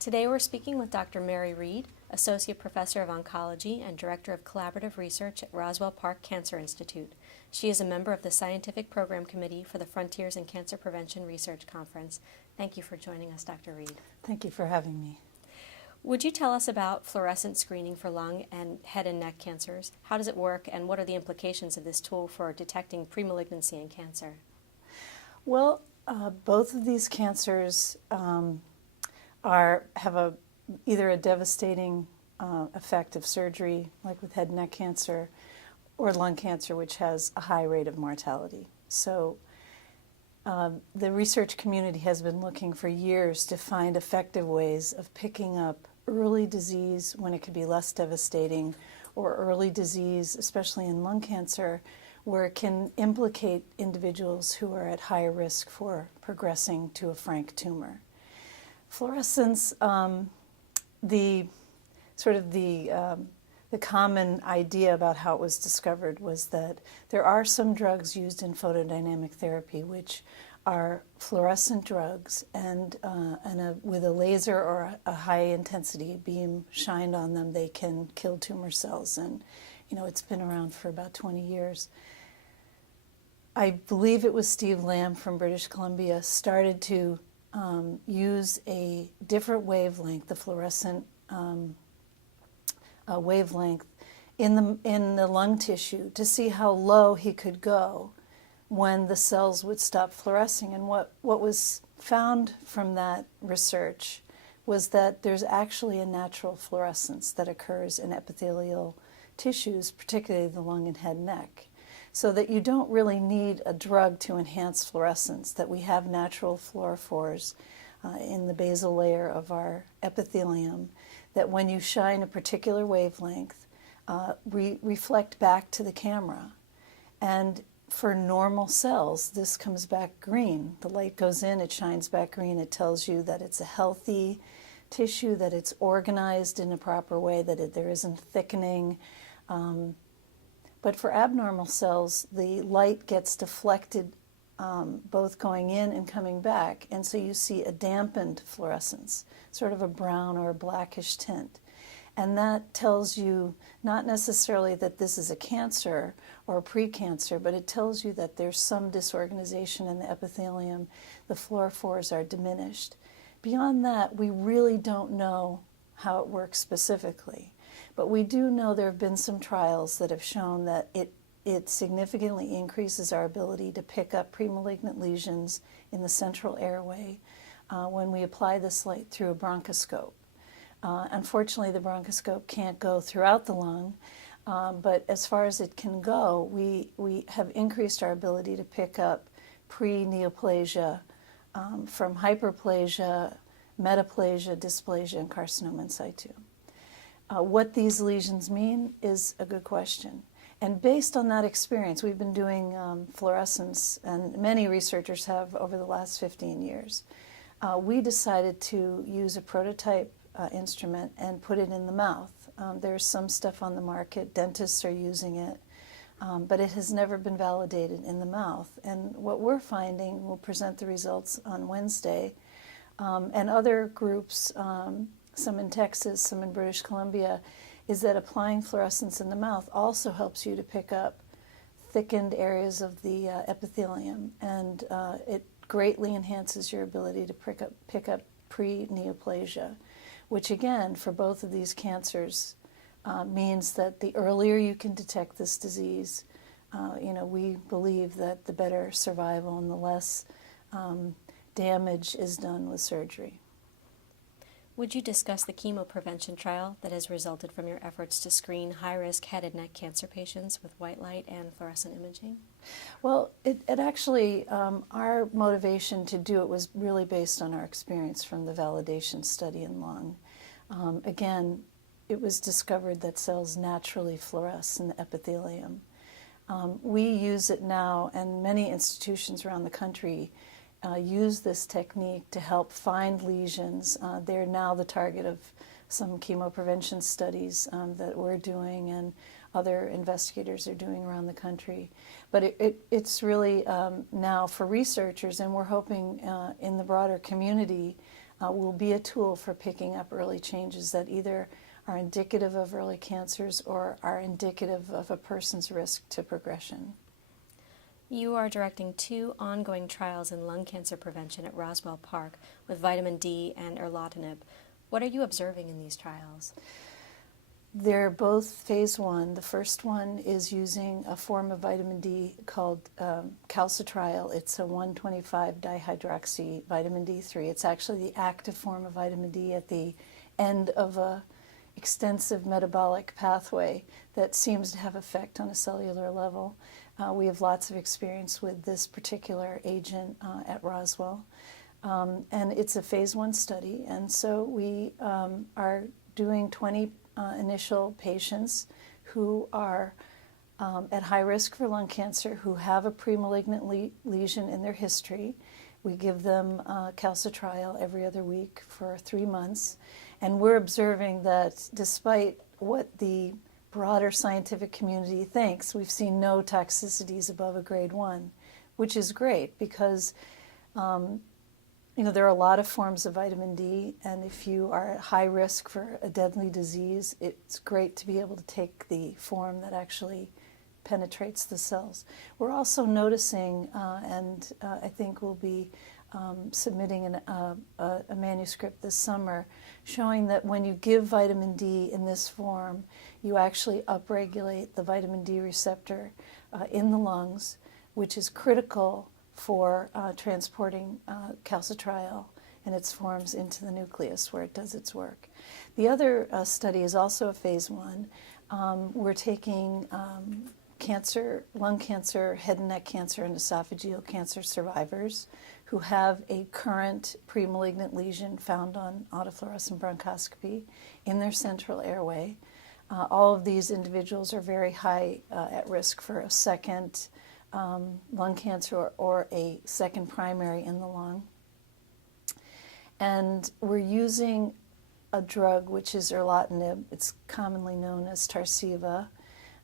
Today we're speaking with Dr. Mary Reid, Associate Professor of Oncology and Director of Collaborative Research at Roswell Park Cancer Institute. She is a member of the Scientific Program Committee for the Frontiers in Cancer Prevention Research Conference. Thank you for joining us, Dr. Reid. Thank you for having me. Would you tell us about fluorescent screening for lung and head and neck cancers? How does it work, and what are the implications of this tool for detecting premalignancy in cancer? Well, both of these cancers have either a devastating effect of surgery, like with head and neck cancer, or lung cancer, which has a high rate of mortality. So the research community has been looking for years to find effective ways of picking up early disease when it could be less devastating, or early disease, especially in lung cancer, where it can implicate individuals who are at higher risk for progressing to a frank tumor. Fluorescence, the common idea about how it was discovered was that there are some drugs used in photodynamic therapy which are fluorescent drugs, and with a laser or a high-intensity beam shined on them, they can kill tumor cells. And it's been around for about 20 years. I believe it was Steve Lamb from British Columbia started to use a different wavelength, the fluorescent wavelength, in the lung tissue to see how low he could go when the cells would stop fluorescing. And what was found from that research was that there's actually a natural fluorescence that occurs in epithelial tissues, particularly the lung and head and neck. So that you don't really need a drug to enhance fluorescence, that we have natural fluorophores in the basal layer of our epithelium, that when you shine a particular wavelength, reflect back to the camera. And for normal cells, this comes back green. The light goes in, it shines back green. It tells you that it's a healthy tissue, that it's organized in a proper way, that there isn't thickening. But for abnormal cells, the light gets deflected, both going in and coming back, and so you see a dampened fluorescence, sort of a brown or a blackish tint. And that tells you not necessarily that this is a cancer or a precancer, but it tells you that there's some disorganization in the epithelium. The fluorophores are diminished. Beyond that, we really don't know how it works specifically. But we do know there have been some trials that have shown that it significantly increases our ability to pick up premalignant lesions in the central airway when we apply this light through a bronchoscope. Unfortunately, the bronchoscope can't go throughout the lung, but as far as it can go, we have increased our ability to pick up pre-neoplasia from hyperplasia, metaplasia, dysplasia, and carcinoma in situ. What these lesions mean is a good question. And based on that experience, we've been doing fluorescence, and many researchers have over the last 15 years. We decided to use a prototype instrument and put it in the mouth. There's some stuff on the market, dentists are using it, but it has never been validated in the mouth. And what we're finding, we'll present the results on Wednesday, and other groups, some in Texas, some in British Columbia, is that applying fluorescence in the mouth also helps you to pick up thickened areas of the epithelium, and it greatly enhances your ability to pick up pre-neoplasia, which again, for both of these cancers, means that the earlier you can detect this disease, we believe that the better survival and the less damage is done with surgery. Would you discuss the chemoprevention trial that has resulted from your efforts to screen high-risk head and neck cancer patients with white light and fluorescent imaging? Well, it actually, our motivation to do it was really based on our experience from the validation study in lung. Again, it was discovered that cells naturally fluoresce in the epithelium. We use it now, and many institutions around the country use this technique to help find lesions. They're now the target of some chemoprevention studies that we're doing and other investigators are doing around the country. But it's really now for researchers, and we're hoping in the broader community will be a tool for picking up early changes that either are indicative of early cancers or are indicative of a person's risk to progression. You are directing 2 ongoing trials in lung cancer prevention at Roswell Park with vitamin D and Erlatinib. What are you observing in these trials? They're both phase 1. The first one is using a form of vitamin D called calcitriol. It's a 1,25-dihydroxy vitamin D3. It's actually the active form of vitamin D at the end of a extensive metabolic pathway that seems to have effect on a cellular level. We have lots of experience with this particular agent at Roswell. And it's a phase 1 study. And so we are doing 20 initial patients who are at high risk for lung cancer, who have a premalignant lesion in their history. We give them calcitriol every other week for 3 months. And we're observing that despite what the broader scientific community thinks, we've seen no toxicities above a grade 1, which is great because there are a lot of forms of vitamin D, and if you are at high risk for a deadly disease, it's great to be able to take the form that actually penetrates the cells. We're also noticing, and I think we'll be submitting a manuscript this summer, showing that when you give vitamin D in this form, you actually upregulate the vitamin D receptor in the lungs, which is critical for transporting calcitriol and its forms into the nucleus where it does its work. The other study is also a phase 1. We're taking lung cancer, head and neck cancer, and esophageal cancer survivors who have a current premalignant lesion found on autofluorescent bronchoscopy in their central airway. All of these individuals are very high at risk for a second lung cancer or a second primary in the lung. And we're using a drug which is Erlatinib. It's commonly known as Tarceva,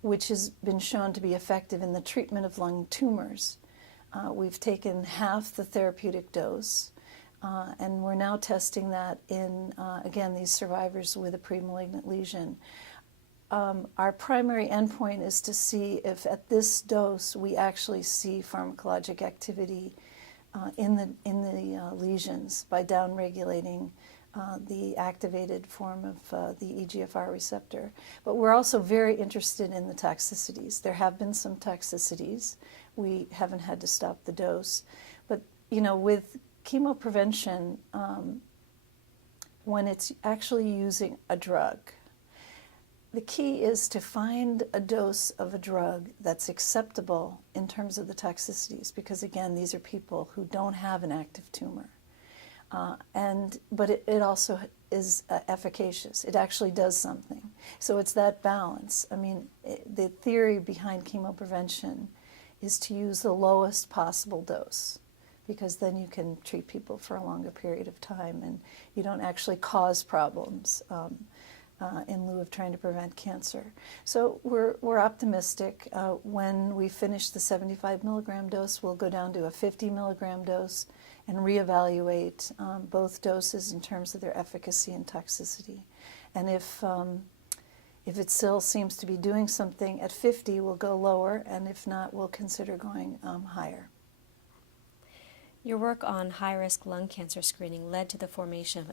which has been shown to be effective in the treatment of lung tumors. We've taken half the therapeutic dose, and we're now testing that in, again, these survivors with a premalignant lesion. Our primary endpoint is to see if at this dose we actually see pharmacologic activity in the lesions by downregulating the activated form of the EGFR receptor. But we're also very interested in the toxicities. There have been some toxicities. We haven't had to stop the dose. But, with chemoprevention, when it's actually using a drug, the key is to find a dose of a drug that's acceptable in terms of the toxicities, because again, these are people who don't have an active tumor. But it also is efficacious. It actually does something. So it's that balance. I mean, the theory behind chemoprevention is to use the lowest possible dose, because then you can treat people for a longer period of time and you don't actually cause problems in lieu of trying to prevent cancer. So we're optimistic. When we finish the 75 milligram dose, we'll go down to a 50 milligram dose and reevaluate both doses in terms of their efficacy and toxicity. And if it still seems to be doing something at 50, we'll go lower, and if not, we'll consider going higher. Your work on high-risk lung cancer screening led to the formation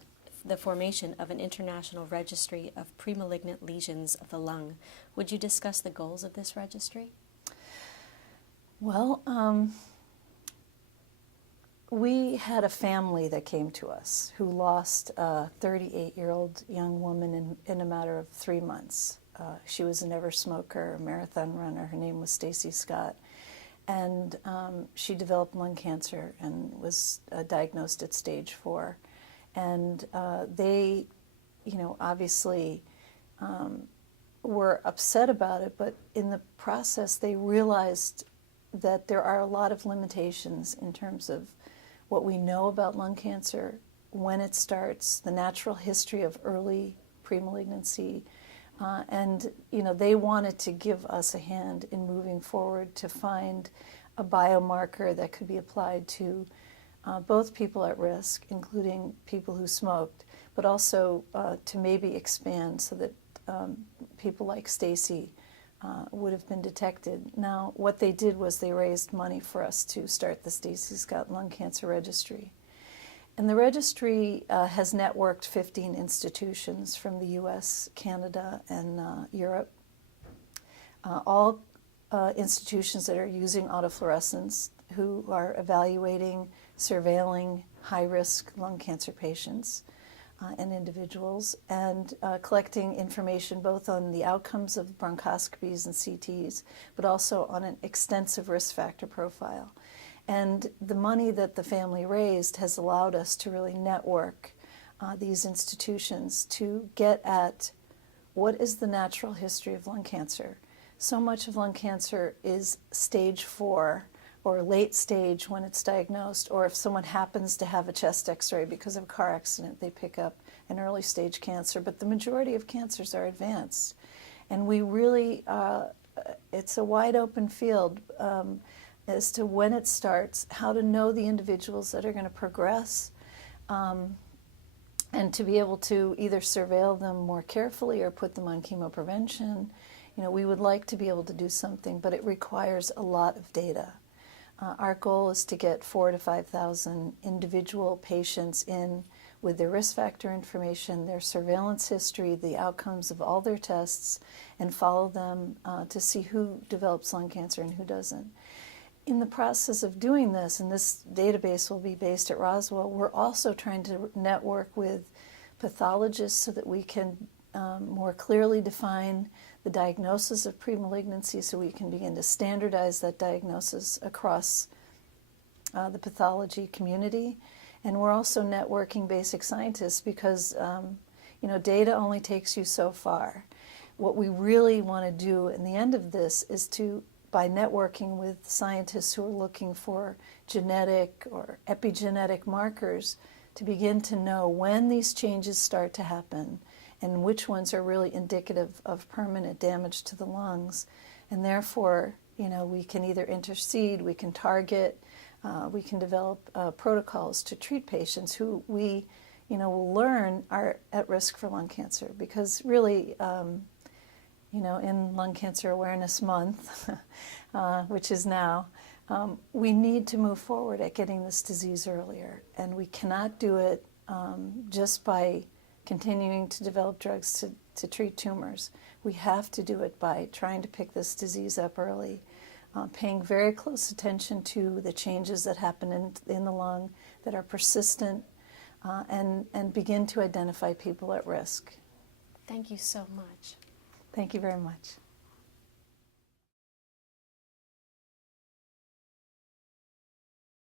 of an international registry of premalignant lesions of the lung. Would you discuss the goals of this registry? Well, we had a family that came to us who lost a 38-year-old young woman in a matter of 3 months. She was a never smoker, a marathon runner. Her name was Stacy Scott. And she developed lung cancer and was diagnosed at stage 4. And they, obviously were upset about it, but in the process they realized that there are a lot of limitations in terms of what we know about lung cancer, when it starts, the natural history of early premalignancy, and they wanted to give us a hand in moving forward to find a biomarker that could be applied to both people at risk, including people who smoked, but also to maybe expand so that people like Stacy would have been detected. Now, what they did was they raised money for us to start the Stacy Scott Lung Cancer Registry. And the registry has networked 15 institutions from the US, Canada, and Europe. All institutions that are using autofluorescence, who are evaluating, surveilling high-risk lung cancer patients and individuals, and collecting information both on the outcomes of bronchoscopies and CTs, but also on an extensive risk factor profile. And the money that the family raised has allowed us to really network these institutions to get at what is the natural history of lung cancer. So much of lung cancer is stage 4 or late stage when it's diagnosed, or if someone happens to have a chest x-ray because of a car accident, they pick up an early stage cancer. But the majority of cancers are advanced. And we really, it's a wide open field as to when it starts, how to know the individuals that are going to progress, and to be able to either surveil them more carefully or put them on chemoprevention. You know, we would like to be able to do something, but it requires a lot of data. Our goal is to get 4,000 to 5,000 individual patients in with their risk factor information, their surveillance history, the outcomes of all their tests, and follow them to see who develops lung cancer and who doesn't. In the process of doing this, and this database will be based at Roswell, we're also trying to network with pathologists so that we can more clearly define the diagnosis of premalignancy, so we can begin to standardize that diagnosis across the pathology community. And we're also networking basic scientists because data only takes you so far. What we really want to do in the end of this is to, by networking with scientists who are looking for genetic or epigenetic markers, to begin to know when these changes start to happen and which ones are really indicative of permanent damage to the lungs. And therefore, we can either intercede, we can target, we can develop protocols to treat patients who we, will learn are at risk for lung cancer. Because really, in Lung Cancer Awareness Month, which is now, we need to move forward at getting this disease earlier. And we cannot do it just by continuing to develop drugs to treat tumors. We have to do it by trying to pick this disease up early, paying very close attention to the changes that happen in the lung that are persistent, and begin to identify people at risk. Thank you so much. Thank you very much.